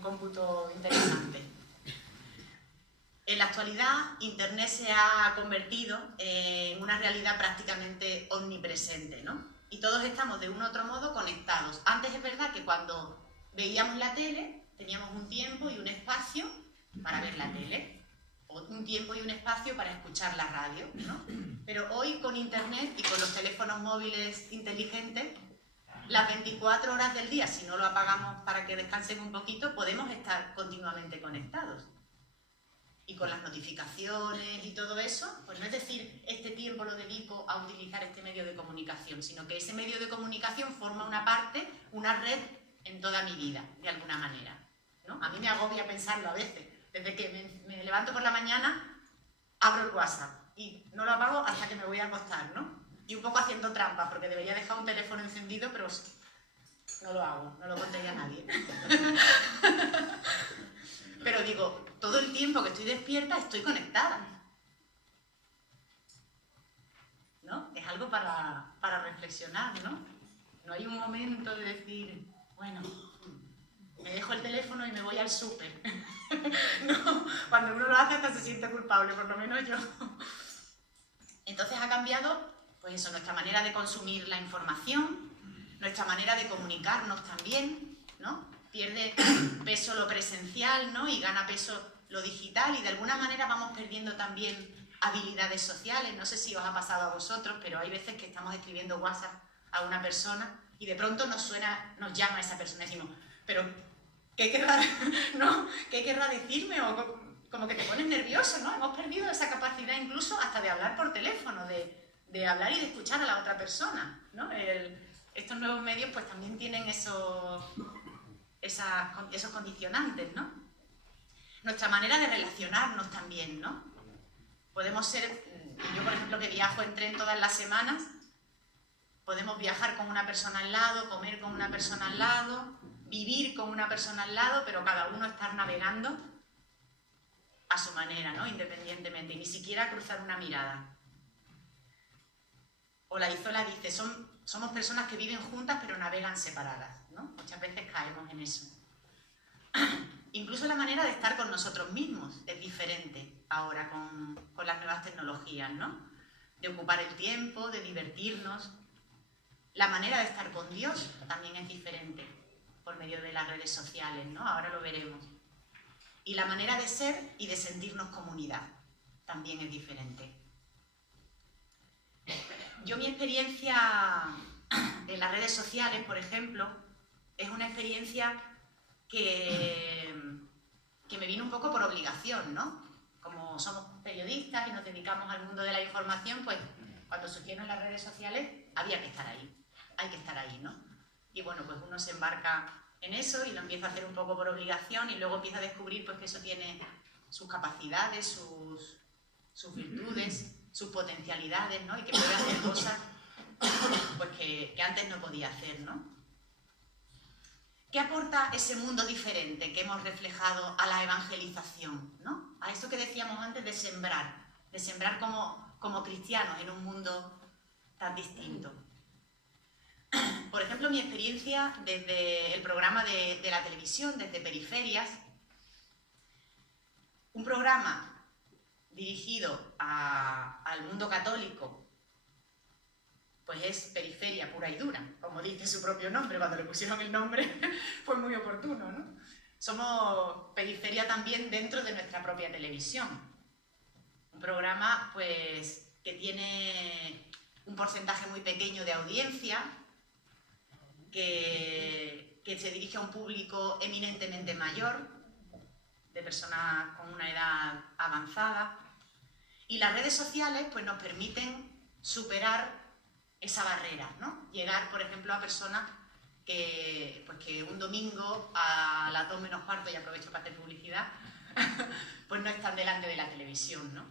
un cómputo interesante. En la actualidad, Internet se ha convertido en una realidad prácticamente omnipresente, ¿no? Y todos estamos de un u otro modo conectados. Antes es verdad que cuando veíamos la tele, teníamos un tiempo y un espacio para ver la tele, o un tiempo y un espacio para escuchar la radio, ¿no? Pero hoy con Internet y con los teléfonos móviles inteligentes, las 24 horas del día, si no lo apagamos para que descansen un poquito, podemos estar continuamente conectados. Y con las notificaciones y todo eso, pues no es decir, este tiempo lo dedico a utilizar este medio de comunicación, sino que ese medio de comunicación forma una parte, una red en toda mi vida, de alguna manera, ¿no? A mí me agobia pensarlo a veces. Desde que me levanto por la mañana, abro el WhatsApp y no lo apago hasta que me voy a acostar, ¿no? Y un poco haciendo trampa, porque debería dejar un teléfono encendido, pero no lo hago, no lo contaría a nadie. Pero digo, todo el tiempo que estoy despierta estoy conectada, ¿no? Es algo para reflexionar, ¿no? No hay un momento de decir, bueno, me dejo el teléfono y me voy al súper. No, cuando uno lo hace hasta se siente culpable, por lo menos yo. Entonces ha cambiado, pues eso, nuestra manera de consumir la información, nuestra manera de comunicarnos también, ¿no? Pierde peso lo presencial, ¿no? Y gana peso lo digital, y de alguna manera vamos perdiendo también habilidades sociales. No sé si os ha pasado a vosotros, pero hay veces que estamos escribiendo WhatsApp a una persona y de pronto nos llama esa persona y decimos, pero ¿qué querrá, ¿no? ¿Qué querrá decirme? O como que te pones nervioso, ¿no? Hemos perdido esa capacidad incluso hasta de hablar por teléfono, de hablar y de escuchar a la otra persona, ¿no? Estos nuevos medios pues también tienen esos condicionantes, ¿no? Nuestra manera de relacionarnos también, ¿no? Podemos ser, yo por ejemplo que viajo en tren todas las semanas, podemos viajar con una persona al lado, comer con una persona al lado, vivir con una persona al lado, pero cada uno estar navegando a su manera, ¿no? Independientemente, y ni siquiera cruzar una mirada. Olaizola dice, somos personas que viven juntas pero navegan separadas, ¿no? Muchas veces caemos en eso. Incluso la manera de estar con nosotros mismos es diferente ahora con las nuevas tecnologías, ¿no? De ocupar el tiempo, de divertirnos. La manera de estar con Dios también es diferente por medio de las redes sociales, ¿no? Ahora lo veremos. Y la manera de ser y de sentirnos comunidad también es diferente. Yo mi experiencia en las redes sociales, por ejemplo, es una experiencia que me vino un poco por obligación, ¿no? Como somos periodistas y nos dedicamos al mundo de la información, pues cuando surgieron las redes sociales había que estar ahí, hay que estar ahí, ¿no? Y bueno, pues uno se embarca en eso y lo empieza a hacer un poco por obligación y luego empieza a descubrir pues que eso tiene sus capacidades, sus virtudes, sus potencialidades, ¿no? Y que puede hacer cosas pues que antes no podía hacer, ¿no? ¿Qué aporta ese mundo diferente que hemos reflejado a la evangelización, ¿no? A eso que decíamos antes de sembrar como cristianos en un mundo tan distinto. Por ejemplo, mi experiencia desde el programa de la televisión, desde Periferias, un programa dirigido al mundo católico, pues es periferia pura y dura, como dice su propio nombre. Cuando le pusieron el nombre fue muy oportuno, ¿no? Somos periferia también dentro de nuestra propia televisión. Un programa pues que tiene un porcentaje muy pequeño de audiencia, que se dirige a un público eminentemente mayor, de personas con una edad avanzada, y las redes sociales pues nos permiten superar esa barrera, ¿no? Llegar, por ejemplo, a personas que un domingo a las 2 menos cuarto, y aprovecho para hacer publicidad, pues no están delante de la televisión, ¿no?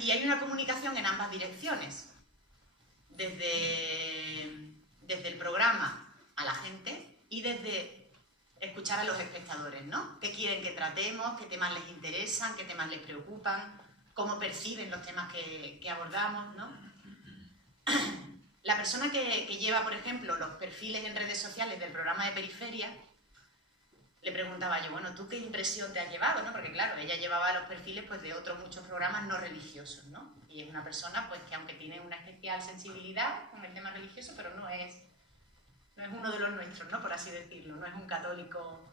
Y hay una comunicación en ambas direcciones, desde el programa a la gente y desde escuchar a los espectadores, ¿no? ¿Qué quieren que tratemos? ¿Qué temas les interesan? ¿Qué temas les preocupan? ¿Cómo perciben los temas que abordamos, ¿no? La persona que lleva, por ejemplo, los perfiles en redes sociales del programa de Periferia, le preguntaba yo, bueno, ¿tú qué impresión te has llevado? ¿No? Porque claro, ella llevaba los perfiles pues, de otros muchos programas no religiosos, ¿no? Y es una persona pues, que aunque tiene una especial sensibilidad con el tema religioso, pero no es uno de los nuestros, ¿no? Por así decirlo, no es un católico.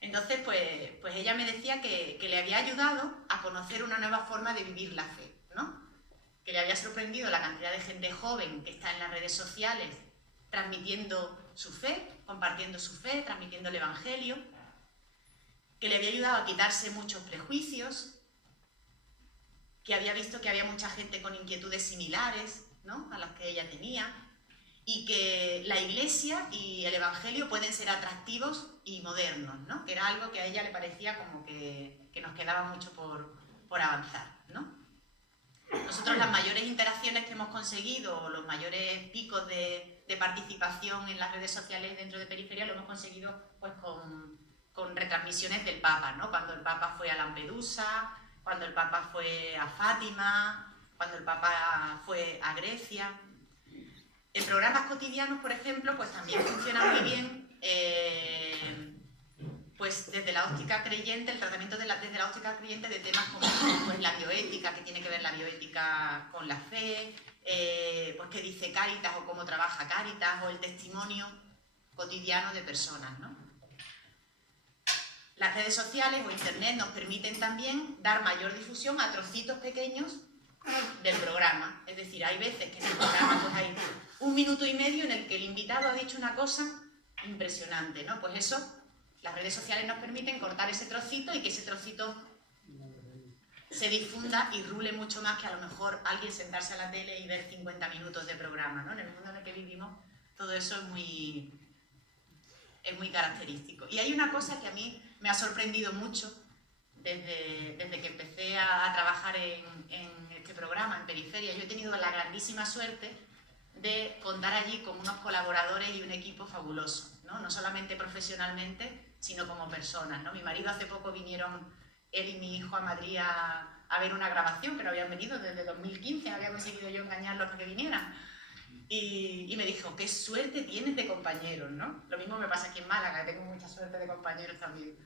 Entonces, pues ella me decía que le había ayudado a conocer una nueva forma de vivir la fe, ¿no? Que le había sorprendido la cantidad de gente joven que está en las redes sociales transmitiendo su fe, compartiendo su fe, transmitiendo el Evangelio, que le había ayudado a quitarse muchos prejuicios, que había visto que había mucha gente con inquietudes similares, ¿no? A las que ella tenía, y que la Iglesia y el Evangelio pueden ser atractivos y modernos, ¿no? Que era algo que a ella le parecía como que nos quedaba mucho por avanzar, ¿no? Nosotros las mayores interacciones que hemos conseguido, o los mayores picos de participación en las redes sociales dentro de Periferia, lo hemos conseguido pues con retransmisiones del Papa, ¿no? Cuando el Papa fue a Lampedusa, cuando el Papa fue a Fátima, cuando el Papa fue a Grecia. En programas cotidianos, por ejemplo, pues también funciona muy bien pues desde la óptica creyente, el tratamiento desde la óptica creyente de temas como pues, la bioética, que tiene que ver la bioética con la fe, pues qué dice Cáritas o cómo trabaja Cáritas, o el testimonio cotidiano de personas, ¿no? Las redes sociales o internet nos permiten también dar mayor difusión a trocitos pequeños del programa. Es decir, hay veces que en el programa pues, hay 1 minuto y medio en el que el invitado ha dicho una cosa impresionante, ¿no? Pues eso, las redes sociales nos permiten cortar ese trocito y que ese trocito se difunda y rule mucho más que a lo mejor alguien sentarse a la tele y ver 50 minutos de programa, ¿no? En el mundo en el que vivimos todo eso es muy característico. Y hay una cosa que a mí me ha sorprendido mucho desde que empecé a trabajar en este programa, en Periferia. Yo he tenido la grandísima suerte de contar allí con unos colaboradores y un equipo fabuloso, ¿no? No solamente profesionalmente, sino como personas, ¿no? Mi marido hace poco vinieron, él y mi hijo, a Madrid a ver una grabación, que no habían venido desde 2015, había conseguido yo engañarlos para que vinieran. Y me dijo, qué suerte tienes de compañeros, ¿no? Lo mismo me pasa aquí en Málaga, tengo mucha suerte de compañeros también.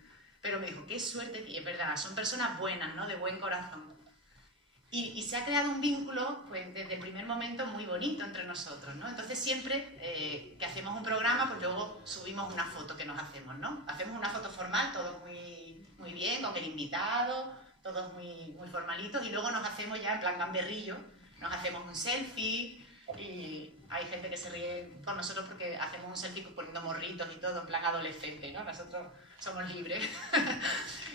Pero me dijo, qué suerte tienes, es verdad, son personas buenas, ¿no? De buen corazón. Y se ha creado un vínculo, pues, desde el primer momento muy bonito entre nosotros, ¿no? Entonces siempre que hacemos un programa, pues luego subimos una foto que nos hacemos, ¿no? Hacemos una foto formal, todos muy bien, con el invitado, todos muy formalitos, y luego nos hacemos ya en plan gamberrillo, nos hacemos un selfie, y hay gente que se ríe con nosotros porque hacemos un selfie poniendo morritos y todo, en plan adolescente, ¿no? Nosotros somos libres.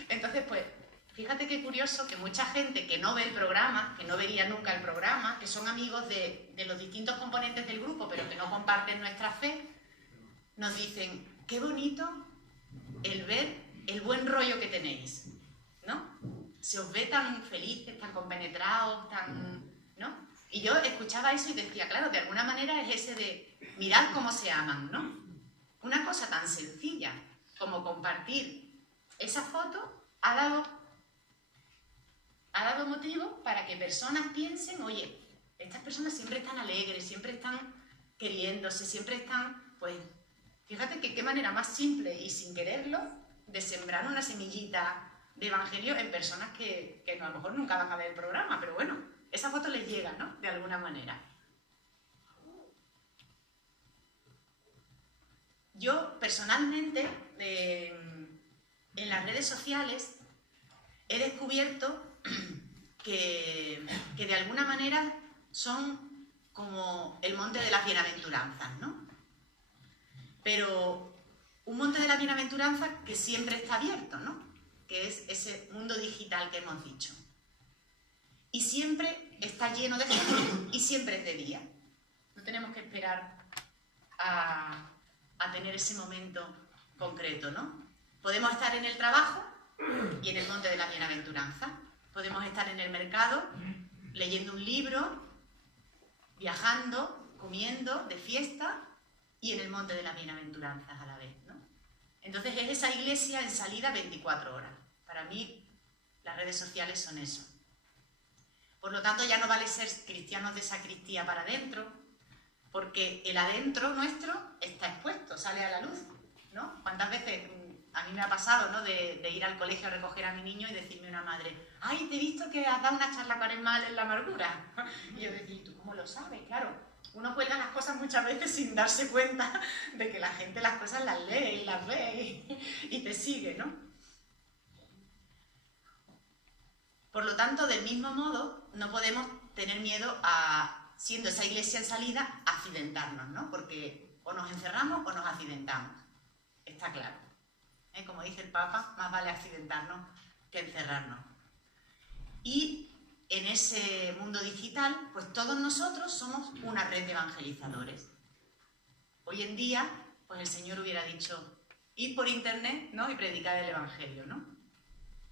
Entonces, pues, fíjate qué curioso que mucha gente que no ve el programa, que no vería nunca el programa, que son amigos de los distintos componentes del grupo, pero que no comparten nuestra fe, nos dicen, qué bonito el ver el buen rollo que tenéis, ¿no? Se os ve tan felices, tan compenetrados, ¿no? Y yo escuchaba eso y decía, claro, de alguna manera es ese de mirad cómo se aman, ¿no? Una cosa tan sencilla como compartir esa foto ha dado motivo para que personas piensen, oye, estas personas siempre están alegres, siempre están queriéndose, siempre están, pues, fíjate que qué manera más simple y sin quererlo de sembrar una semillita de evangelio en personas que a lo mejor nunca van a ver el programa, pero bueno, esa foto les llega, ¿no? De alguna manera. Yo, personalmente, en las redes sociales he descubierto que de alguna manera son como el monte de las bienaventuranzas, ¿no? Pero un monte de las bienaventuranzas que siempre está abierto, ¿no? Que es ese mundo digital que hemos dicho. Y siempre está lleno de gente y siempre es de día. No tenemos que esperar a tener ese momento concreto, ¿no? Podemos estar en el trabajo y en el monte de la bienaventuranza. Podemos estar en el mercado leyendo un libro, viajando, comiendo, de fiesta y en el monte de las bienaventuranzas a la vez, ¿no? Entonces es esa iglesia en salida 24 horas. Para mí las redes sociales son eso. Por lo tanto ya no vale ser cristianos de sacristía para adentro, porque el adentro nuestro está expuesto, sale a la luz, ¿no? ¿Cuántas veces a mí me ha pasado, ¿no? de ir al colegio a recoger a mi niño y decirme una madre, ¡ay, te he visto que has dado una charla cuaresmal en la amargura! Y yo decía, ¿tú cómo lo sabes? Claro, uno cuelga las cosas muchas veces sin darse cuenta de que la gente las cosas las lee y las ve y te sigue, ¿no? Por lo tanto, del mismo modo, no podemos tener miedo a, siendo esa iglesia en salida, accidentarnos, ¿no? Porque o nos encerramos o nos accidentamos. Está claro. Como dice el Papa, más vale accidentarnos que encerrarnos. Y en ese mundo digital, pues todos nosotros somos una red de evangelizadores. Hoy en día, pues el Señor hubiera dicho, id por internet, ¿no? Y predicad el Evangelio, ¿no?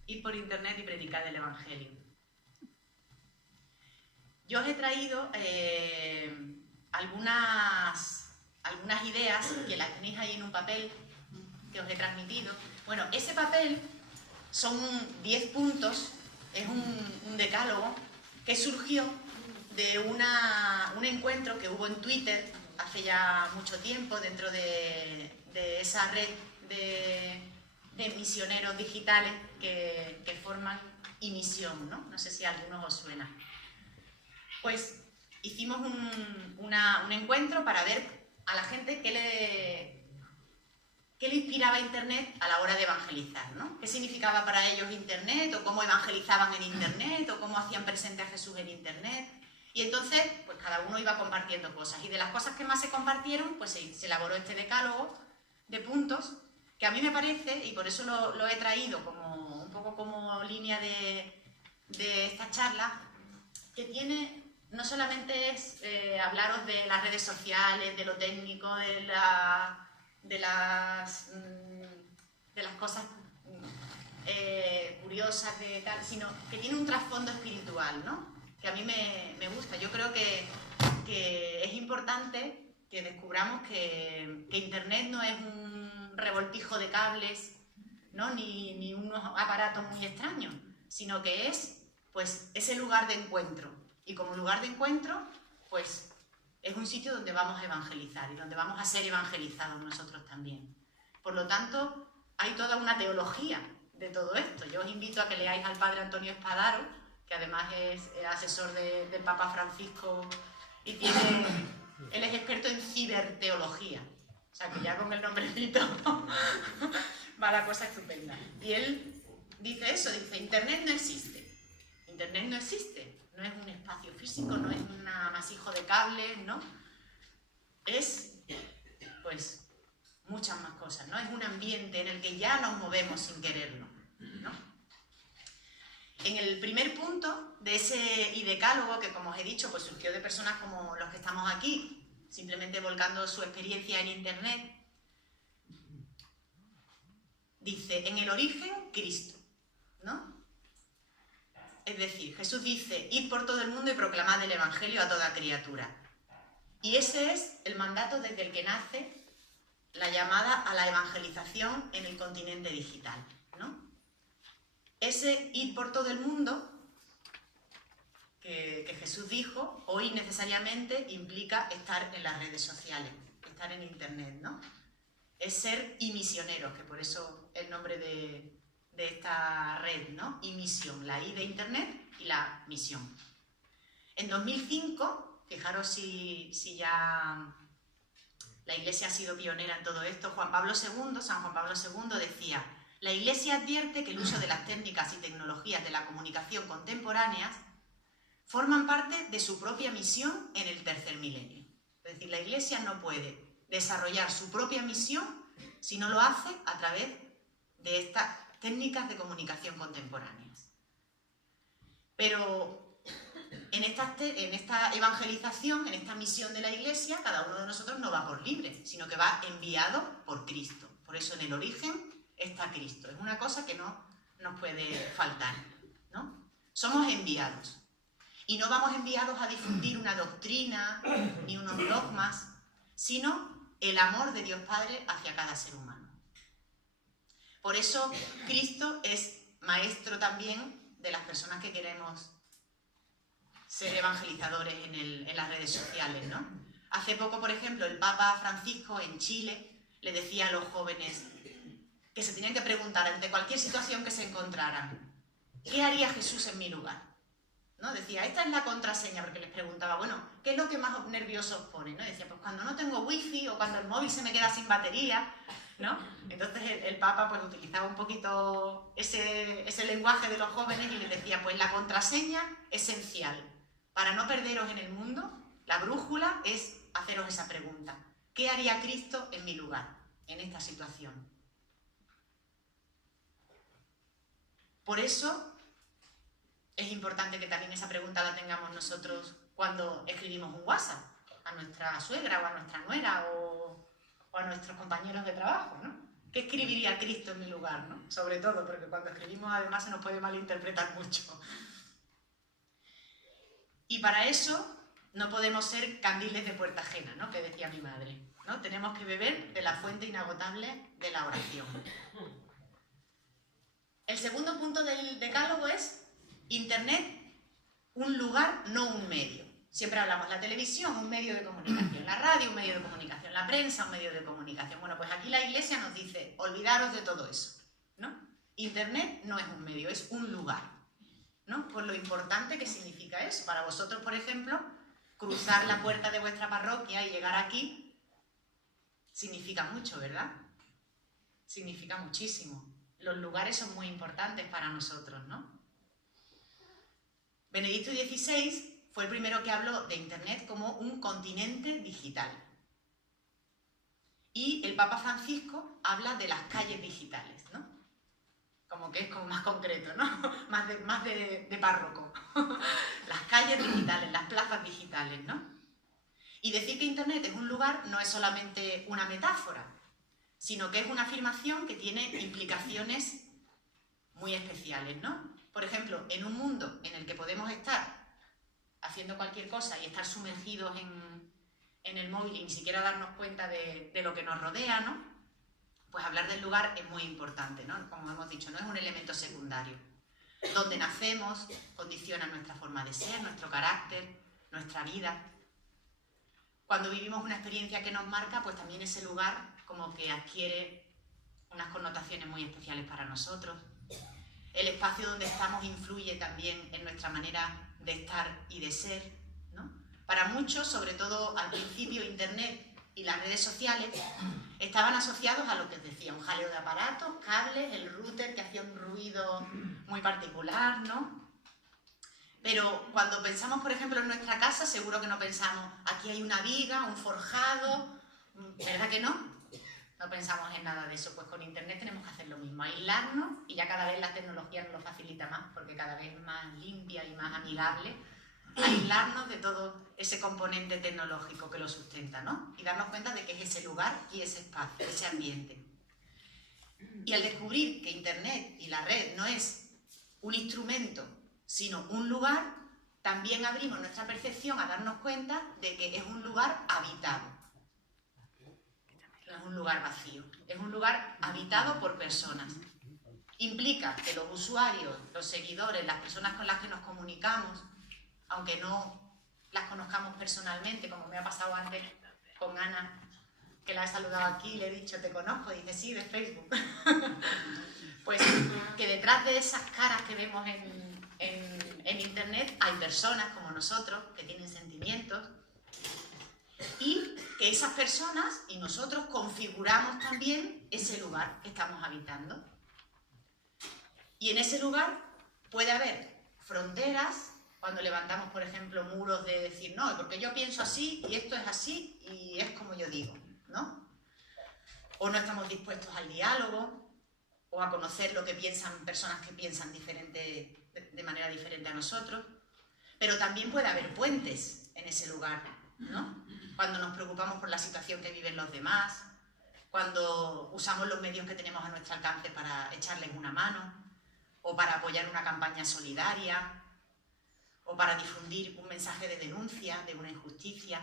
Id por internet y predicad el Evangelio. Yo os he traído algunas ideas que las tenéis ahí en un papel que os he transmitido. Bueno, ese papel son 10 puntos, es un decálogo que surgió de un encuentro que hubo en Twitter hace ya mucho tiempo dentro de esa red de misioneros digitales que forman iMisión, ¿no? No sé si a algunos os suena. Pues hicimos un encuentro para ver a la gente qué le inspiraba Internet a la hora de evangelizar, ¿no? ¿Qué significaba para ellos Internet? ¿O cómo evangelizaban en Internet? ¿O cómo hacían presente a Jesús en Internet? Y entonces, pues cada uno iba compartiendo cosas. Y de las cosas que más se compartieron, pues se elaboró este decálogo de puntos que a mí me parece, y por eso lo he traído como un poco como línea de esta charla, que tiene, no solamente es hablaros de las redes sociales, de lo técnico, de las cosas curiosas, de tal, sino que tiene un trasfondo espiritual, ¿no? Que a mí me gusta. Yo creo que es importante que descubramos que Internet no es un revoltijo de cables, ¿no? ni unos aparatos muy extraños, sino que es pues, ese lugar de encuentro. Y como lugar de encuentro, pues es un sitio donde vamos a evangelizar y donde vamos a ser evangelizados nosotros también. Por lo tanto, hay toda una teología de todo esto. Yo os invito a que leáis al padre Antonio Espadaro, que además es asesor del Papa Francisco y él es experto en ciberteología. O sea, que ya con el nombrecito va la cosa estupenda. Y él dice eso, dice, Internet no existe. Internet no existe. No es un espacio físico, no es un amasijo de cables, ¿no? Es, pues, muchas más cosas, ¿no? Es un ambiente en el que ya nos movemos sin quererlo, ¿no? En el primer punto de ese decálogo, que como os he dicho, pues surgió de personas como los que estamos aquí, simplemente volcando su experiencia en Internet, dice, en el origen, Cristo, ¿no? Es decir, Jesús dice, id por todo el mundo y proclamad el Evangelio a toda criatura. Y ese es el mandato desde el que nace la llamada a la evangelización en el continente digital, ¿no? Ese id por todo el mundo que Jesús dijo, hoy necesariamente implica estar en las redes sociales, estar en Internet, ¿no? Es ser iMisioneros, que por eso el nombre de esta red, ¿no? iMisión, la I de Internet y la misión. En 2005, fijaros si ya la Iglesia ha sido pionera en todo esto, San Juan Pablo II decía, la Iglesia advierte que el uso de las técnicas y tecnologías de la comunicación contemporáneas forman parte de su propia misión en el tercer milenio. Es decir, la Iglesia no puede desarrollar su propia misión si no lo hace a través de estas técnicas de comunicación contemporáneas. Pero en esta evangelización, en esta misión de la Iglesia, cada uno de nosotros no va por libre, sino que va enviado por Cristo. Por eso en el origen está Cristo. Es una cosa que no nos puede faltar, ¿no? Somos enviados. Y no vamos enviados a difundir una doctrina ni unos dogmas, sino el amor de Dios Padre hacia cada ser humano. Por eso Cristo es maestro también de las personas que queremos ser evangelizadores en las redes sociales, ¿no? Hace poco, por ejemplo, el Papa Francisco en Chile le decía a los jóvenes, que se tenían que preguntar ante cualquier situación que se encontraran, ¿qué haría Jesús en mi lugar? ¿No? Decía, esta es la contraseña, porque les preguntaba, bueno, ¿qué es lo que más nervioso os pone? ¿No? Y decía, pues cuando no tengo wifi o cuando el móvil se me queda sin batería, ¿no? Entonces el Papa pues utilizaba un poquito ese lenguaje de los jóvenes y les decía, pues la contraseña esencial para no perderos en el mundo, la brújula es haceros esa pregunta. ¿Qué haría Cristo en mi lugar, en esta situación? Por eso es importante que también esa pregunta la tengamos nosotros cuando escribimos un WhatsApp a nuestra suegra o a nuestra nuera o a nuestros compañeros de trabajo, ¿no? ¿Qué escribiría Cristo en mi lugar, ¿no? Sobre todo, porque cuando escribimos además se nos puede malinterpretar mucho. Y para eso no podemos ser candiles de puerta ajena, ¿no? Que decía mi madre, ¿no? Tenemos que beber de la fuente inagotable de la oración. El segundo punto del decálogo es Internet, un lugar, no un medio. Siempre hablamos la televisión, un medio de comunicación, la radio, un medio de comunicación, la prensa, un medio de comunicación. Bueno, pues aquí la Iglesia nos dice, olvidaros de todo eso, ¿no? Internet no es un medio, es un lugar, ¿no? Por lo importante que significa eso. Para vosotros, por ejemplo, cruzar la puerta de vuestra parroquia y llegar aquí significa mucho, ¿verdad? Significa muchísimo. Los lugares son muy importantes para nosotros, ¿no? Benedicto XVI fue el primero que habló de Internet como un continente digital. Y el Papa Francisco habla de las calles digitales, ¿no? Como que es como más concreto, ¿no? Más de párroco. Las calles digitales, las plazas digitales, ¿no? Y decir que Internet es un lugar no es solamente una metáfora, sino que es una afirmación que tiene implicaciones muy especiales, ¿no? Por ejemplo, en un mundo en el que podemos estar haciendo cualquier cosa y estar sumergidos en el móvil y ni siquiera darnos cuenta de lo que nos rodea, ¿no? Pues hablar del lugar es muy importante, ¿no? Como hemos dicho, no es un elemento secundario. Donde nacemos condiciona nuestra forma de ser, nuestro carácter, nuestra vida. Cuando vivimos una experiencia que nos marca, pues también ese lugar como que adquiere unas connotaciones muy especiales para nosotros. El espacio donde estamos influye también en nuestra manera de estar y de ser, ¿no? Para muchos, sobre todo al principio, Internet y las redes sociales estaban asociados a lo que os decía, un jaleo de aparatos, cables, el router que hacía un ruido muy particular, ¿no? Pero cuando pensamos, por ejemplo, en nuestra casa, seguro que no pensamos, aquí hay una viga, un forjado, ¿verdad que no? No pensamos en nada de eso. Pues con Internet tenemos que hacer lo mismo, aislarnos, y ya cada vez la tecnología nos lo facilita más, porque cada vez es más limpia y más amigable, aislarnos de todo ese componente tecnológico que lo sustenta, ¿no? Y darnos cuenta de que es ese lugar y ese espacio, ese ambiente. Y al descubrir que Internet y la red no es un instrumento, sino un lugar, también abrimos nuestra percepción a darnos cuenta de que es un lugar habitado. No es un lugar vacío, es un lugar habitado por personas. Implica que los usuarios, los seguidores, las personas con las que nos comunicamos, aunque no las conozcamos personalmente, como me ha pasado antes con Ana, que la he saludado aquí y le he dicho, te conozco, y dice, sí, de Facebook. Pues que detrás de esas caras que vemos en Internet hay personas como nosotros que tienen sentimientos, y que esas personas y nosotros configuramos también ese lugar que estamos habitando. Y en ese lugar puede haber fronteras, cuando levantamos, por ejemplo, muros de decir, no, porque yo pienso así y esto es así y es como yo digo, ¿no? O no estamos dispuestos al diálogo o a conocer lo que piensan personas que piensan diferente, de manera diferente a nosotros. Pero también puede haber puentes en ese lugar, ¿no? Cuando nos preocupamos por la situación que viven los demás, cuando usamos los medios que tenemos a nuestro alcance para echarles una mano, o para apoyar una campaña solidaria, o para difundir un mensaje de denuncia de una injusticia.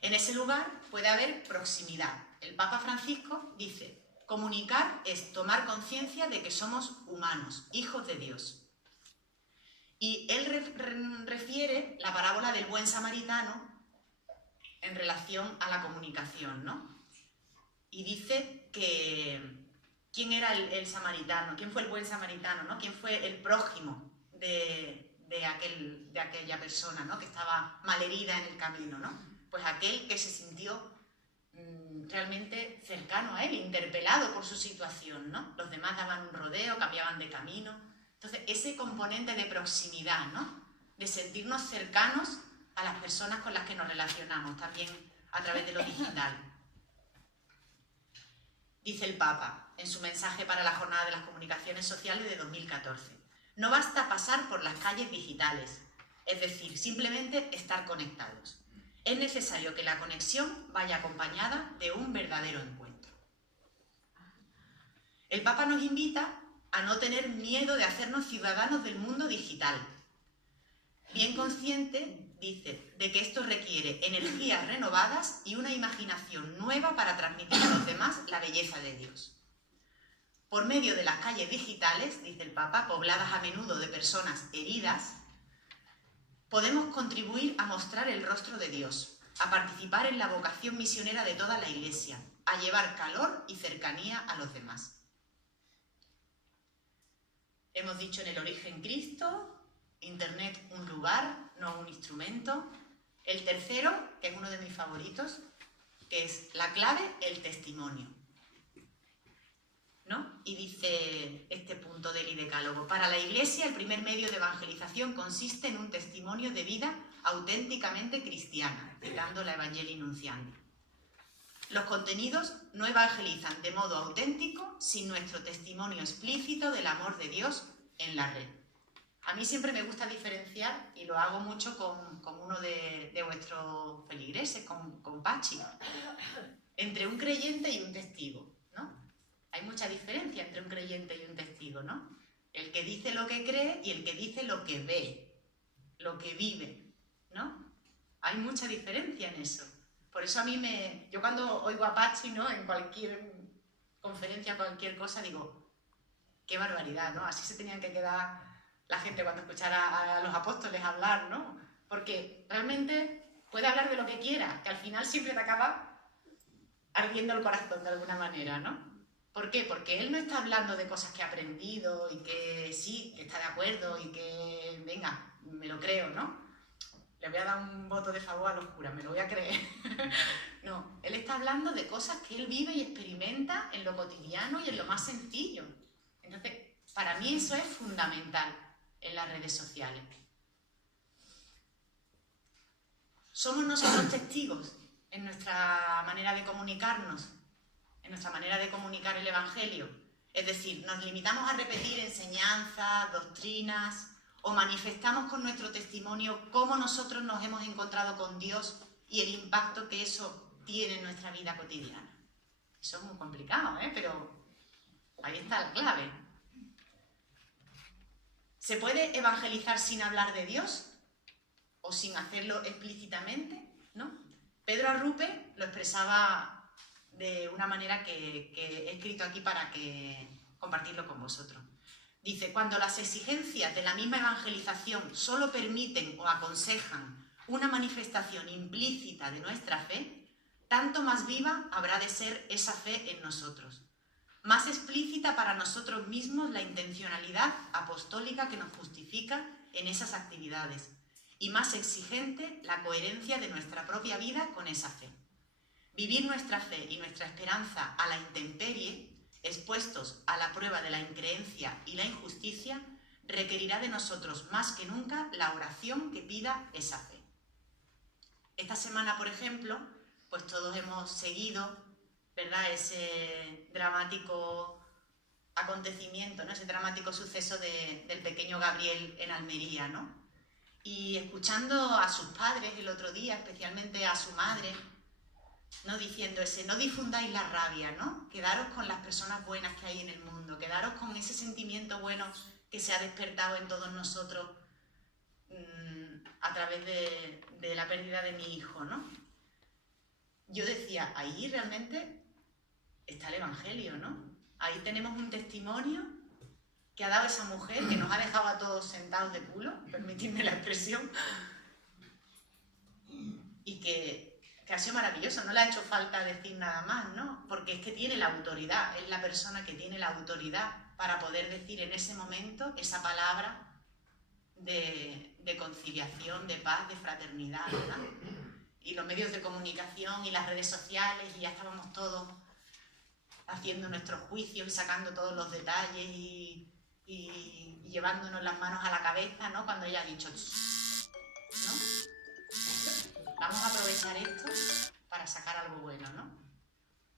En ese lugar puede haber proximidad. El Papa Francisco dice, comunicar es tomar conciencia de que somos humanos, hijos de Dios. Y él refiere la parábola del buen samaritano en relación a la comunicación, ¿no? Y dice que quién era el samaritano, quién fue el buen samaritano, ¿no? Quién fue el prójimo de aquella persona, ¿no? Que estaba malherida en el camino, ¿no? Pues aquel que se sintió realmente cercano a él, interpelado por su situación, ¿no? Los demás daban un rodeo, cambiaban de camino. Entonces, ese componente de proximidad, ¿no? De sentirnos cercanos a las personas con las que nos relacionamos, también a través de lo digital. Dice el Papa en su mensaje para la Jornada de las Comunicaciones Sociales de 2014. No basta pasar por las calles digitales, es decir, simplemente estar conectados. Es necesario que la conexión vaya acompañada de un verdadero encuentro. El Papa nos invita a no tener miedo de hacernos ciudadanos del mundo digital. Bien consciente, dice, de que esto requiere energías renovadas y una imaginación nueva para transmitir a los demás la belleza de Dios. Por medio de las calles digitales, dice el Papa, pobladas a menudo de personas heridas, podemos contribuir a mostrar el rostro de Dios, a participar en la vocación misionera de toda la Iglesia, a llevar calor y cercanía a los demás. Hemos dicho en el origen Cristo, Internet un lugar, no un instrumento. El tercero, que es uno de mis favoritos, que es la clave, el testimonio, ¿no? Y dice este punto del Decálogo: para la Iglesia el primer medio de evangelización consiste en un testimonio de vida auténticamente cristiana, citando la Evangelii Nuntiandi. Los contenidos no evangelizan de modo auténtico sin nuestro testimonio explícito del amor de Dios en la red. A mí siempre me gusta diferenciar, y lo hago mucho con uno de vuestros feligreses, con Pachi, entre un creyente y un testigo, ¿no? Hay mucha diferencia entre un creyente y un testigo, ¿no? El que dice lo que cree y el que dice lo que ve, lo que vive, ¿no? Hay mucha diferencia en eso. Por eso a mí yo cuando oigo a Pachi, ¿no? En cualquier conferencia, cualquier cosa, digo, qué barbaridad, ¿no? Así se tenían que quedar la gente cuando escuchara a los apóstoles hablar, ¿no? Porque realmente puede hablar de lo que quiera, que al final siempre te acaba ardiendo el corazón de alguna manera, ¿no? ¿Por qué? Porque él no está hablando de cosas que ha aprendido y que sí, que está de acuerdo y que, venga, me lo creo, ¿no? Le voy a dar un voto de favor a los curas, me lo voy a creer. No, él está hablando de cosas que él vive y experimenta en lo cotidiano y en lo más sencillo. Entonces, para mí eso es fundamental en las redes sociales. Somos nosotros testigos en nuestra manera de comunicarnos, en nuestra manera de comunicar el Evangelio. Es decir, nos limitamos a repetir enseñanzas, doctrinas, o manifestamos con nuestro testimonio cómo nosotros nos hemos encontrado con Dios y el impacto que eso tiene en nuestra vida cotidiana. Eso es muy complicado, pero ahí está la clave. ¿Se puede evangelizar sin hablar de Dios? ¿O sin hacerlo explícitamente? ¿No? Pedro Arrupe lo expresaba de una manera que he escrito aquí para compartirlo con vosotros. Dice, cuando las exigencias de la misma evangelización solo permiten o aconsejan una manifestación implícita de nuestra fe, tanto más viva habrá de ser esa fe en nosotros. Más explícita para nosotros mismos la intencionalidad apostólica que nos justifica en esas actividades y más exigente la coherencia de nuestra propia vida con esa fe. Vivir nuestra fe y nuestra esperanza a la intemperie, expuestos a la prueba de la increencia y la injusticia, requerirá de nosotros más que nunca la oración que pida esa fe. Esta semana, por ejemplo, pues todos hemos seguido, ¿verdad?, ese dramático acontecimiento, ¿no?, ese dramático suceso del pequeño Gabriel en Almería, ¿no? Y escuchando a sus padres el otro día, especialmente a su madre, ¿no?, diciendo no difundáis la rabia, ¿no? Quedaros con las personas buenas que hay en el mundo, quedaros con ese sentimiento bueno que se ha despertado en todos nosotros a través de la pérdida de mi hijo, ¿no? Yo decía, ahí realmente está el Evangelio, ¿no? Ahí tenemos un testimonio que ha dado esa mujer, que nos ha dejado a todos sentados de culo, permitidme la expresión, y que que ha sido maravilloso, no le ha hecho falta decir nada más, ¿no? Porque es que tiene la autoridad, es la persona que tiene la autoridad para poder decir en ese momento esa palabra de conciliación, de paz, de fraternidad, ¿verdad? Y los medios de comunicación y las redes sociales, y ya estábamos todos haciendo nuestros juicios y sacando todos los detalles y llevándonos las manos a la cabeza, ¿no? Cuando ella ha dicho, ¿no? Vamos a aprovechar esto para sacar algo bueno, ¿no?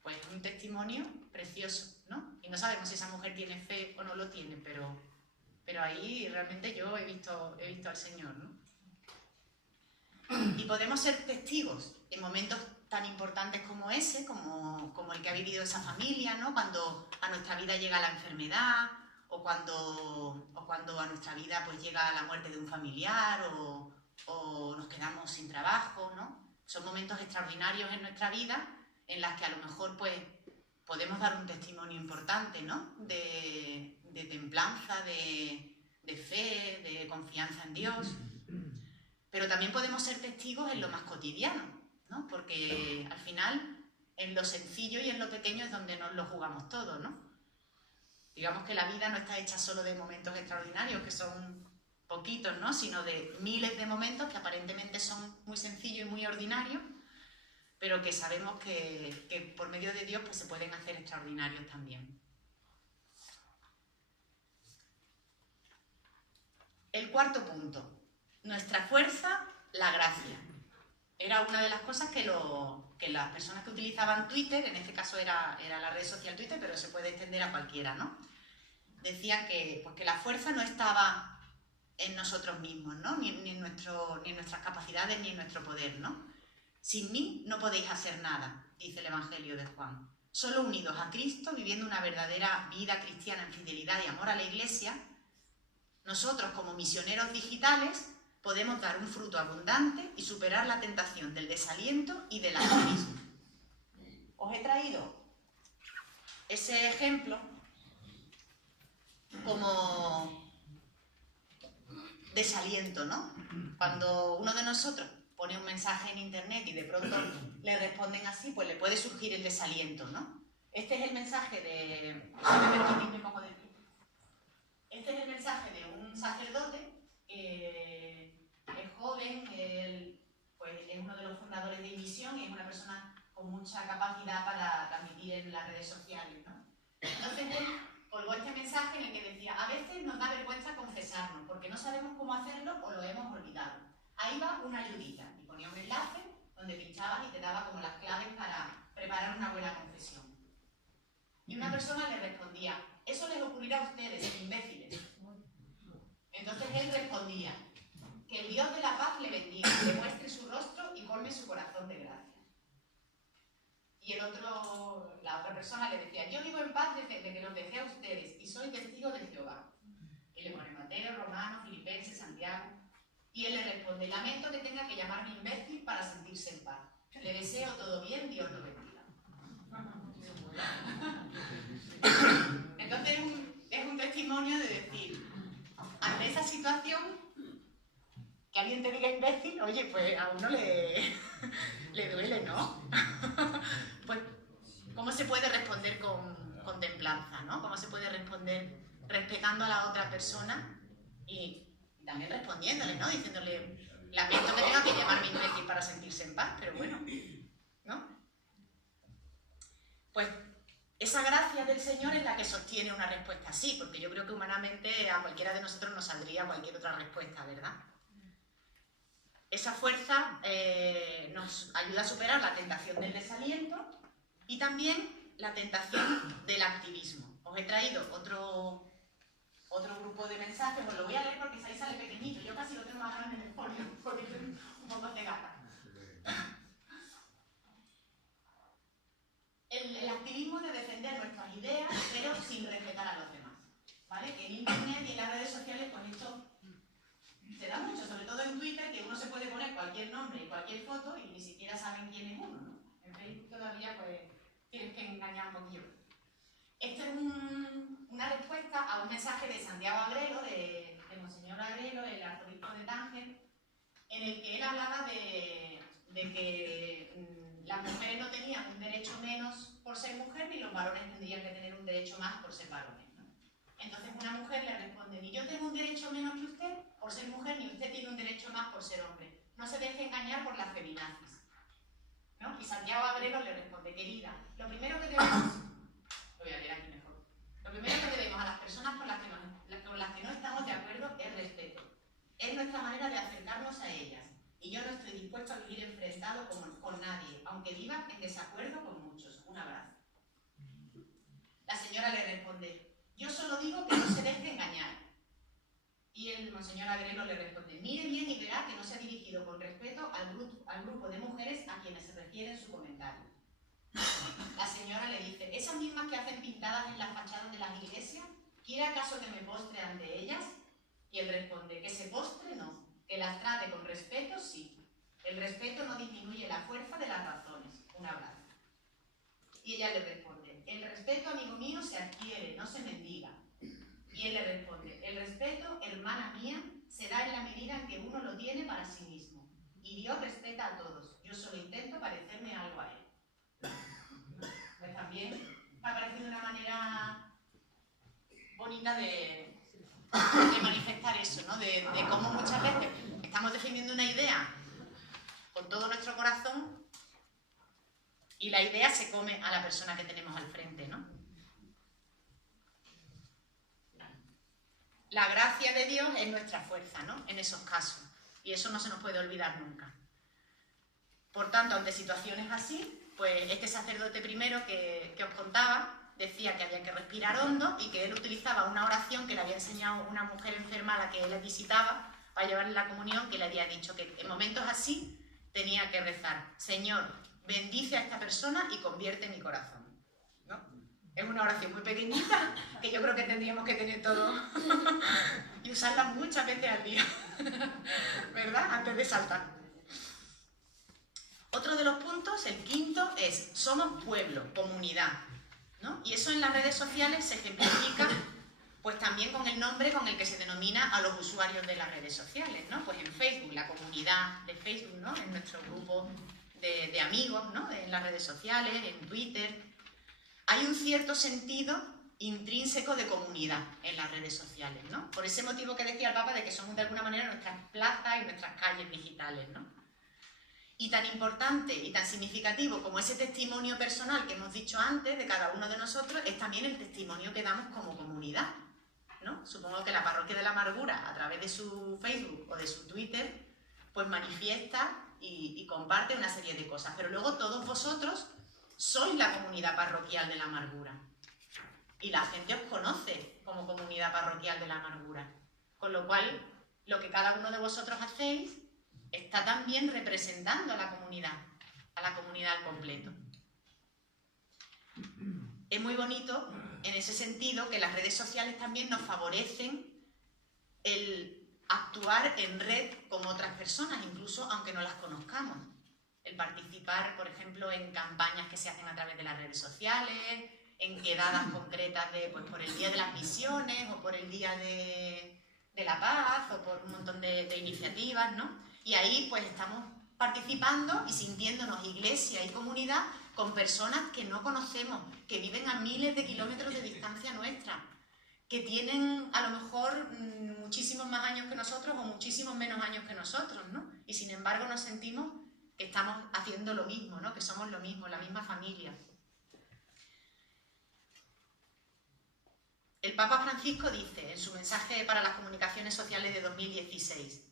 Pues un testimonio precioso, ¿no? Y no sabemos si esa mujer tiene fe o no lo tiene, pero ahí realmente yo he visto al Señor, ¿no? Y podemos ser testigos en momentos tan importantes como ese, como el que ha vivido esa familia, ¿no? Cuando a nuestra vida llega la enfermedad, o cuando a nuestra vida pues llega la muerte de un familiar, o nos quedamos sin trabajo, ¿no? Son momentos extraordinarios en nuestra vida en las que a lo mejor pues podemos dar un testimonio importante, ¿no? De templanza, de fe, de confianza en Dios. Pero también podemos ser testigos en lo más cotidiano, ¿no? Porque al final en lo sencillo y en lo pequeño es donde nos lo jugamos todo, ¿no? Digamos que la vida no está hecha solo de momentos extraordinarios, que son poquitos, ¿no? Sino de miles de momentos que aparentemente son muy sencillos y muy ordinarios, pero que sabemos que por medio de Dios pues, se pueden hacer extraordinarios también. El cuarto punto. Nuestra fuerza, la gracia. Era una de las cosas que las personas que utilizaban Twitter, en este caso era la red social Twitter, pero se puede extender a cualquiera, ¿no? Decían que la fuerza no estaba en nosotros mismos, ¿no? Ni en nuestras capacidades, ni en nuestro poder, ¿no? Sin mí no podéis hacer nada, dice el Evangelio de Juan. Solo unidos a Cristo, viviendo una verdadera vida cristiana en fidelidad y amor a la Iglesia, nosotros como misioneros digitales podemos dar un fruto abundante y superar la tentación del desaliento y del ateísmo. Os he traído ese ejemplo como desaliento, ¿no? Cuando uno de nosotros pone un mensaje en internet y de pronto le responden así, pues le puede surgir el desaliento, ¿no? Este es el mensaje de... Este es el mensaje de un sacerdote que es joven, él, pues, es uno de los fundadores de Misión y es una persona con mucha capacidad para transmitir en las redes sociales, ¿no? Entonces él colgó este mensaje en el que decía: a veces nos da vergüenza confesarnos porque no sabemos cómo hacerlo o lo hemos olvidado. Ahí va una ayudita, y ponía un enlace donde pinchabas y te daba como las claves para preparar una buena confesión. Y una persona le respondía: eso les ocurrirá a ustedes, imbéciles. Entonces él respondía: que el Dios de la paz le bendiga, le muestre su rostro y colme su corazón de gracia. Y la otra persona le decía: yo vivo en paz desde que los dejé a ustedes y soy testigo de Jehová. Y le pone Mateo, Romano, Filipenses, Santiago. Y él le responde: lamento que tenga que llamarme imbécil para sentirse en paz. Le deseo todo bien, Dios lo bendiga. Entonces es un testimonio de decir, ante esa situación, que alguien te diga imbécil, oye, pues a uno le duele, ¿no? Pues, ¿cómo se puede responder con templanza, ¿no? ¿Cómo se puede responder respetando a la otra persona y también respondiéndole, ¿no? Diciéndole: lamento que tenga que llamarme imbécil para sentirse en paz, pero bueno, ¿no? Pues esa gracia del Señor es la que sostiene una respuesta así, porque yo creo que humanamente a cualquiera de nosotros nos saldría cualquier otra respuesta, ¿verdad? Esa fuerza nos ayuda a superar la tentación del desaliento y también la tentación del activismo. Os he traído otro grupo de mensajes, os lo voy a leer porque ahí sale pequeñito, yo casi lo tengo más grande en el folio, porque estoy un poco cegada. El activismo de defender nuestras ideas, pero sin respetar a los demás, ¿vale? Que en internet y en las redes sociales, pues esto se da mucho, sobre todo en Twitter, que uno se puede poner cualquier nombre y cualquier foto y ni siquiera saben quién es uno, ¿no? En Facebook todavía, pues, tienes que engañar un poquillo. Esto es una respuesta a un mensaje de Santiago Agrelo, de Monseñor Agrelo, el arzobispo de Tánger, en el que él hablaba de que las mujeres no tenían un derecho menos por ser mujer, ni los varones tendrían que tener un derecho más por ser varones, ¿no? Entonces una mujer le responde, ni yo tengo un derecho menos que usted por ser mujer, ni usted tiene un derecho más por ser hombre. No se deje engañar por las feminazis, ¿no? Y Santiago Agrelo le responde, querida, lo primero que debemos, lo voy a leer aquí mejor, lo primero que debemos a las personas con las que no estamos de acuerdo es respeto. Es nuestra manera de acercarnos a ellas. Y yo no estoy dispuesto a vivir enfrentado con nadie, aunque viva en desacuerdo con muchos. Un abrazo. La señora le responde, yo solo digo que no se deje engañar. Y el monseñor Agrelo le responde, mire bien y verá que no se ha dirigido con respeto al grupo de mujeres a quienes se refiere en su comentario. La señora le dice, esas mismas que hacen pintadas en las fachadas de las iglesias, ¿quiere acaso que me postre ante ellas? Y él responde, que se postre no, que las trate con respeto sí. El respeto no disminuye la fuerza de las razones. Un abrazo. Y ella le responde, el respeto, amigo mío, se adquiere, no se mendiga. Y él le responde, el respeto, hermana mía, se da en la medida en que uno lo tiene para sí mismo. Y Dios respeta a todos. Yo solo intento parecerme algo a él. Pues también me ha parecido una manera bonita de manifestar eso, ¿no? De cómo muchas veces estamos defendiendo una idea con todo nuestro corazón y la idea se come a la persona que tenemos al frente, ¿no? La gracia de Dios es nuestra fuerza, ¿no? En esos casos. Y eso no se nos puede olvidar nunca. Por tanto, ante situaciones así, pues este sacerdote primero que os contaba decía que había que respirar hondo y que él utilizaba una oración que le había enseñado una mujer enferma a la que él visitaba para llevarle la comunión, que le había dicho que en momentos así tenía que rezar, Señor, bendice a esta persona y convierte mi corazón, ¿no? Es una oración muy pequeñita que yo creo que tendríamos que tener todos y usarla muchas veces al día, ¿verdad? Antes de saltar. Otro de los puntos, el quinto, es somos pueblo, comunidad, ¿no? Y eso en las redes sociales se ejemplifica pues también con el nombre con el que se denomina a los usuarios de las redes sociales, ¿no? Pues en Facebook, la comunidad de Facebook, ¿no? En nuestro grupo de amigos, ¿no? En las redes sociales, en Twitter. Hay un cierto sentido intrínseco de comunidad en las redes sociales, ¿no? Por ese motivo que decía el Papa de que somos de alguna manera nuestras plazas y nuestras calles digitales, ¿no? Y tan importante y tan significativo como ese testimonio personal que hemos dicho antes de cada uno de nosotros, es también el testimonio que damos como comunidad, ¿no? Supongo que la Parroquia de la Amargura, a través de su Facebook o de su Twitter, pues manifiesta y comparte una serie de cosas. Pero luego todos vosotros sois la comunidad parroquial de la Amargura. Y la gente os conoce como comunidad parroquial de la Amargura. Con lo cual, lo que cada uno de vosotros hacéis está también representando a la comunidad al completo. Es muy bonito, en ese sentido, que las redes sociales también nos favorecen el actuar en red con otras personas, incluso aunque no las conozcamos. El participar, por ejemplo, en campañas que se hacen a través de las redes sociales, en quedadas concretas pues, por el Día de las Misiones o por el Día de la Paz o por un montón de iniciativas, ¿no? Y ahí pues estamos participando y sintiéndonos iglesia y comunidad con personas que no conocemos, que viven a miles de kilómetros de distancia nuestra, que tienen a lo mejor muchísimos más años que nosotros o muchísimos menos años que nosotros, ¿no? Y sin embargo nos sentimos que estamos haciendo lo mismo, ¿no? Que somos lo mismo, la misma familia. El Papa Francisco dice en su mensaje para las comunicaciones sociales de 2016,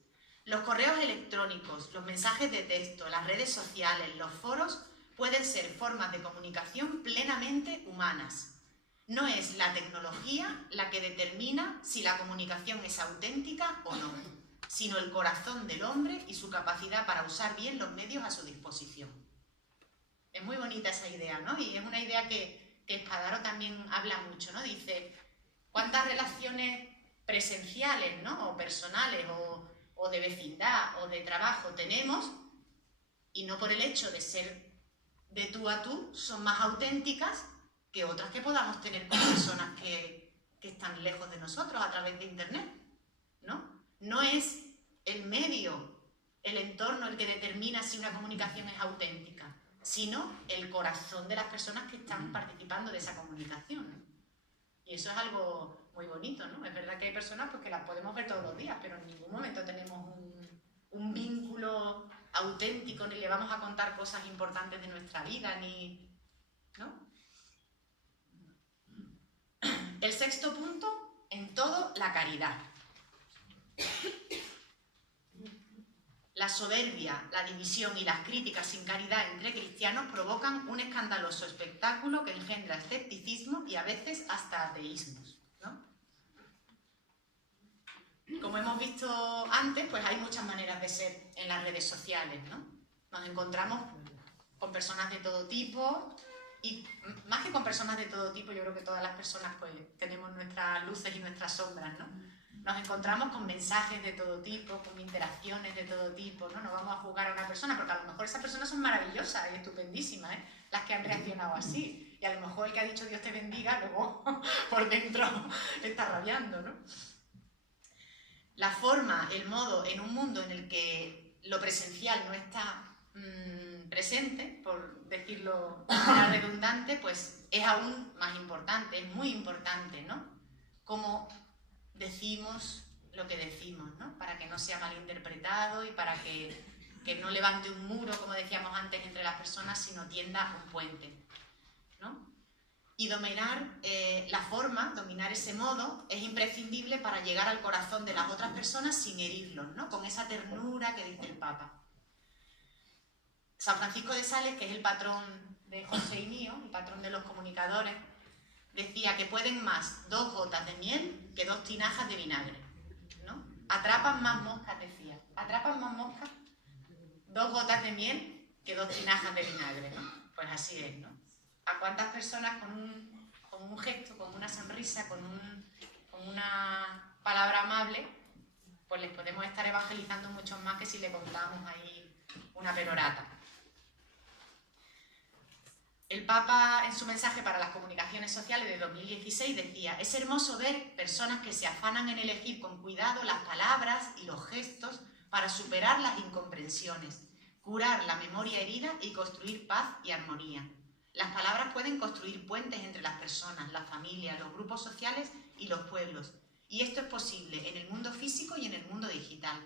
los correos electrónicos, los mensajes de texto, las redes sociales, los foros pueden ser formas de comunicación plenamente humanas. No es la tecnología la que determina si la comunicación es auténtica o no, sino el corazón del hombre y su capacidad para usar bien los medios a su disposición. Es muy bonita esa idea, ¿no? Y es una idea que Espadaro también habla mucho, ¿no? Dice, ¿cuántas relaciones presenciales, ¿no? O personales, o de vecindad, o de trabajo tenemos? Y no por el hecho de ser de tú a tú, son más auténticas que otras que podamos tener con personas que están lejos de nosotros a través de Internet, ¿no? No es el medio, el entorno el que determina si una comunicación es auténtica, sino el corazón de las personas que están participando de esa comunicación, ¿no? Y eso es algo muy bonito, ¿no? Es verdad que hay personas pues, que las podemos ver todos los días, pero en ningún momento tenemos un vínculo auténtico, ni le vamos a contar cosas importantes de nuestra vida, ni... ¿no? El sexto punto, en todo, la caridad. La soberbia, la división y las críticas sin caridad entre cristianos provocan un escandaloso espectáculo que engendra escepticismo y a veces hasta ateísmos, ¿no? Como hemos visto antes, pues hay muchas maneras de ser en las redes sociales, ¿no? Nos encontramos con personas de todo tipo y más que con personas de todo tipo, yo creo que todas las personas pues tenemos nuestras luces y nuestras sombras, ¿no? Nos encontramos con mensajes de todo tipo, con interacciones de todo tipo, ¿no? No vamos a juzgar a una persona porque a lo mejor esas personas son maravillosas y estupendísimas, ¿eh? Las que han reaccionado así. Y a lo mejor el que ha dicho Dios te bendiga, luego por dentro está rabiando, ¿no? La forma, el modo, en un mundo en el que lo presencial no está presente, por decirlo de manera redundante, pues es aún más importante, es muy importante, ¿no? Cómo decimos lo que decimos, ¿no? Para que no sea malinterpretado y para que no levante un muro, como decíamos antes, entre las personas, sino tienda un puente, ¿no? Y dominar la forma, dominar ese modo, es imprescindible para llegar al corazón de las otras personas sin herirlos, ¿no? Con esa ternura que dice el Papa. San Francisco de Sales, que es el patrón de José y mío, el patrón de los comunicadores, decía que pueden más 2 gotas de miel que 2 tinajas de vinagre, ¿no? Atrapan más moscas, decía. Atrapan más moscas 2 gotas de miel que 2 tinajas de vinagre, ¿no? Pues así es, ¿no? ¿A cuántas personas con un gesto, con una sonrisa, con una palabra amable, pues les podemos estar evangelizando mucho más que si le contamos ahí una perorata? El Papa, en su mensaje para las comunicaciones sociales de 2016, decía: es hermoso ver personas que se afanan en elegir con cuidado las palabras y los gestos para superar las incomprensiones, curar la memoria herida y construir paz y armonía. Las palabras pueden construir puentes entre las personas, las familias, los grupos sociales y los pueblos, y esto es posible en el mundo físico y en el mundo digital.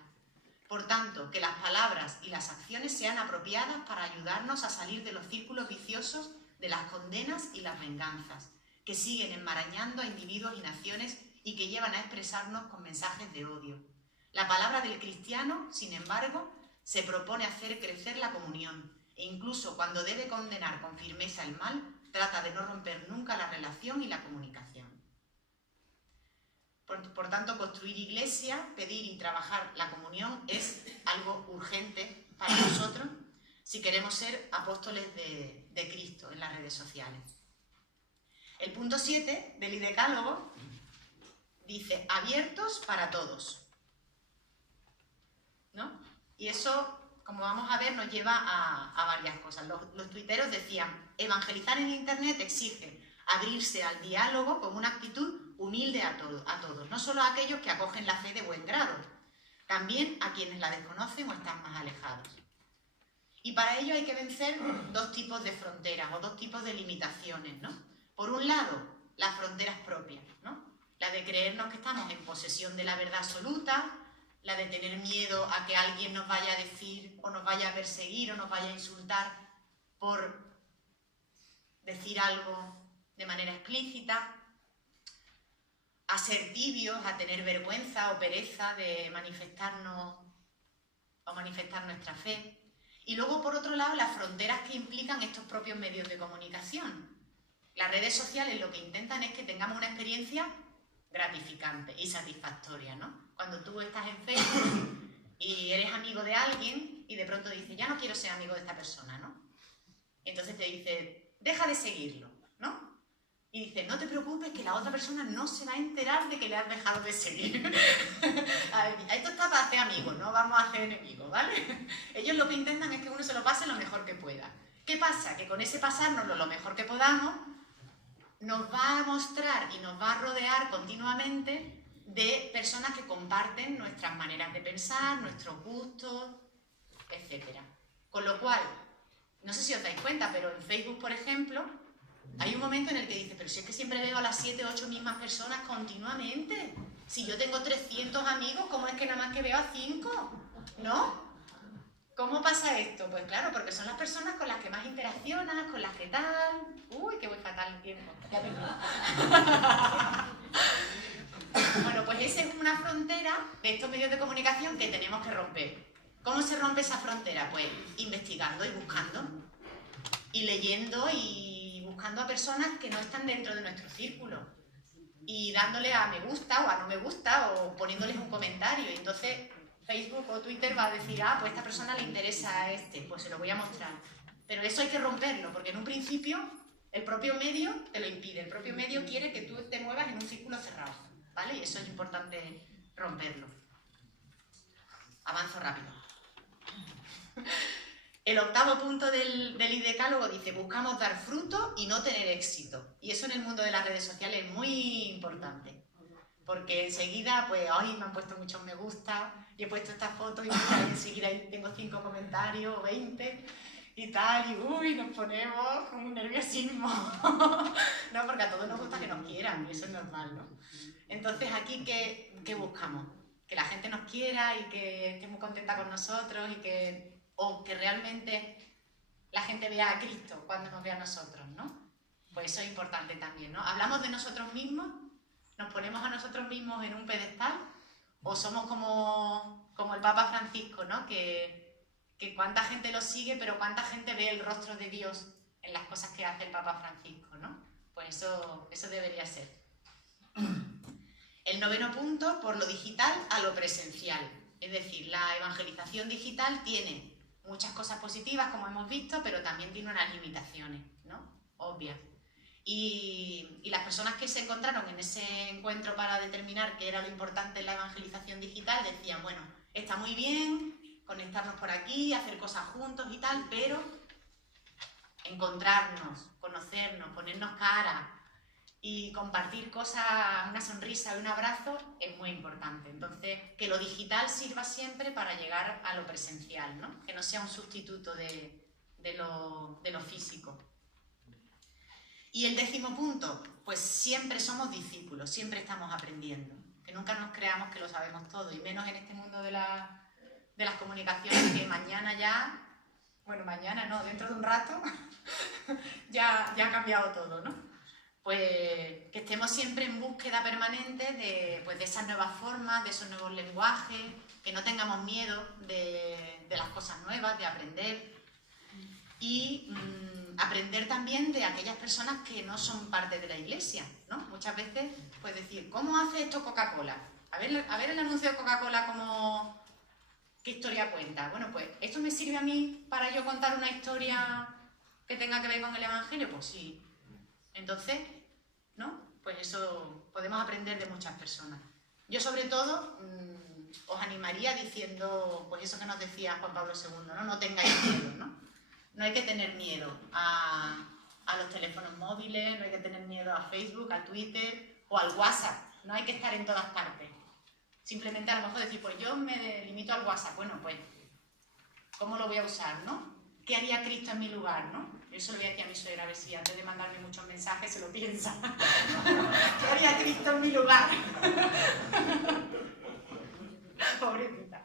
Por tanto, que las palabras y las acciones sean apropiadas para ayudarnos a salir de los círculos viciosos de las condenas y las venganzas, que siguen enmarañando a individuos y naciones y que llevan a expresarnos con mensajes de odio. La palabra del cristiano, sin embargo, se propone hacer crecer la comunión, e incluso cuando debe condenar con firmeza el mal, trata de no romper nunca la relación y la comunicación. Por tanto, construir iglesia, pedir y trabajar la comunión es algo urgente para nosotros si queremos ser apóstoles de Cristo en las redes sociales. El punto 7 del Decálogo dice: abiertos para todos, ¿no? Y eso, como vamos a ver, nos lleva a varias cosas. Los tuiteros decían: evangelizar en Internet exige abrirse al diálogo con una actitud humilde a todos, no solo a aquellos que acogen la fe de buen grado, también a quienes la desconocen o están más alejados. Y para ello hay que vencer 2 tipos de fronteras o 2 tipos de limitaciones, ¿no? Por un lado, las fronteras propias, ¿no? La de creernos que estamos en posesión de la verdad absoluta, la de tener miedo a que alguien nos vaya a decir o nos vaya a perseguir o nos vaya a insultar por decir algo de manera explícita, a ser tibios, a tener vergüenza o pereza de manifestarnos o manifestar nuestra fe. Y luego, por otro lado, las fronteras que implican estos propios medios de comunicación. Las redes sociales lo que intentan es que tengamos una experiencia gratificante y satisfactoria, ¿no? Cuando tú estás en Facebook y eres amigo de alguien y de pronto dices: ya no quiero ser amigo de esta persona, ¿no? Entonces te dice: deja de seguirlo, ¿no? Y dice: no te preocupes, que la otra persona no se va a enterar de que le has dejado de seguir. A ver, esto está para hacer amigos, no vamos a hacer enemigos, ¿vale? Ellos lo que intentan es que uno se lo pase lo mejor que pueda. ¿Qué pasa? Que con ese pasárnoslo lo mejor que podamos, nos va a mostrar y nos va a rodear continuamente de personas que comparten nuestras maneras de pensar, nuestros gustos, etc. Con lo cual, no sé si os dais cuenta, pero en Facebook, por ejemplo, hay un momento en el que dices, pero si es que siempre veo a las 7 o 8 mismas personas continuamente. Si yo tengo 300 amigos, ¿cómo es que nada más que veo a 5? ¿No? ¿Cómo pasa esto? Pues claro, porque son las personas con las que más interaccionas, con las que tal... Uy, que voy fatal el tiempo. Ya termino. Bueno, pues esa es una frontera de estos medios de comunicación que tenemos que romper. ¿Cómo se rompe esa frontera? Pues investigando y buscando. Y leyendo y buscando a personas que no están dentro de nuestro círculo. Y dándole a me gusta o a no me gusta o poniéndoles un comentario. Y entonces Facebook o Twitter va a decir, ah, pues a esta persona le interesa a este, pues se lo voy a mostrar. Pero eso hay que romperlo, porque en un principio el propio medio te lo impide. El propio medio quiere que tú te muevas en un círculo cerrado, ¿vale? Y eso es importante romperlo. Avanzo rápido. El octavo punto del decálogo dice, buscamos dar fruto y no tener éxito. Y eso en el mundo de las redes sociales es muy importante. Porque enseguida, pues, ay, me han puesto muchos me gusta, y he puesto esta foto y enseguida tengo 5 comentarios o 20 y tal, y uy, nos ponemos con un nerviosismo. No, porque a todos nos gusta que nos quieran, y eso es normal, ¿no? Entonces, aquí, ¿qué buscamos? Que la gente nos quiera y que esté muy contenta con nosotros o que realmente la gente vea a Cristo cuando nos vea a nosotros, ¿no? Pues eso es importante también, ¿no? Hablamos de nosotros mismos, nos ponemos a nosotros mismos en un pedestal o somos como el Papa Francisco, ¿no? Que cuánta gente lo sigue, pero cuánta gente ve el rostro de Dios en las cosas que hace el Papa Francisco, ¿no? Pues eso debería ser. El noveno punto, por lo digital a lo presencial. Es decir, la evangelización digital tiene muchas cosas positivas, como hemos visto, pero también tiene unas limitaciones, ¿no? Obvias. Y las personas que se encontraron en ese encuentro para determinar qué era lo importante en la evangelización digital decían, bueno, está muy bien conectarnos por aquí, hacer cosas juntos y tal, pero encontrarnos, conocernos, ponernos cara y compartir cosas, una sonrisa y un abrazo es muy importante. Entonces, que lo digital sirva siempre para llegar a lo presencial, ¿no? Que no sea un sustituto de lo físico. Y el décimo punto, pues siempre somos discípulos, siempre estamos aprendiendo. Que nunca nos creamos que lo sabemos todo, y menos en este mundo de las comunicaciones, que mañana ya, bueno, mañana no, dentro de un rato, ya ha cambiado todo, ¿no? Pues que estemos siempre en búsqueda permanente de esas nuevas formas, de esos nuevos lenguajes, que no tengamos miedo de las cosas nuevas, de aprender. Y aprender también de aquellas personas que no son parte de la iglesia, ¿no? Muchas veces, pues decir, ¿cómo hace esto Coca-Cola? A ver el anuncio de Coca-Cola, ¿qué historia cuenta? Bueno, pues, ¿esto me sirve a mí para yo contar una historia que tenga que ver con el Evangelio? Pues sí. Entonces, ¿no? Pues eso, podemos aprender de muchas personas. Yo, sobre todo, os animaría diciendo, pues eso que nos decía Juan Pablo II, ¿no? No tengáis miedo, ¿no? No hay que tener miedo a los teléfonos móviles, no hay que tener miedo a Facebook, a Twitter o al WhatsApp. No hay que estar en todas partes. Simplemente a lo mejor decir, pues yo me limito al WhatsApp. Bueno, pues, ¿cómo lo voy a usar, no? ¿Qué haría Cristo en mi lugar, no? Eso lo voy a decir a mi suegra, a ver si antes de mandarme muchos mensajes se lo piensa. ¿Qué haría Cristo en mi lugar? Pobrecita.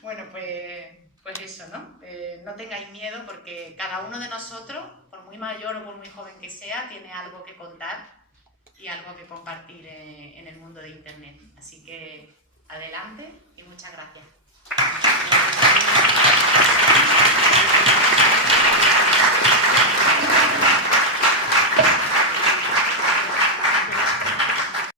Bueno, pues eso, ¿no? No tengáis miedo porque cada uno de nosotros, por muy mayor o por muy joven que sea, tiene algo que contar y algo que compartir en el mundo de Internet. Así que adelante y muchas gracias.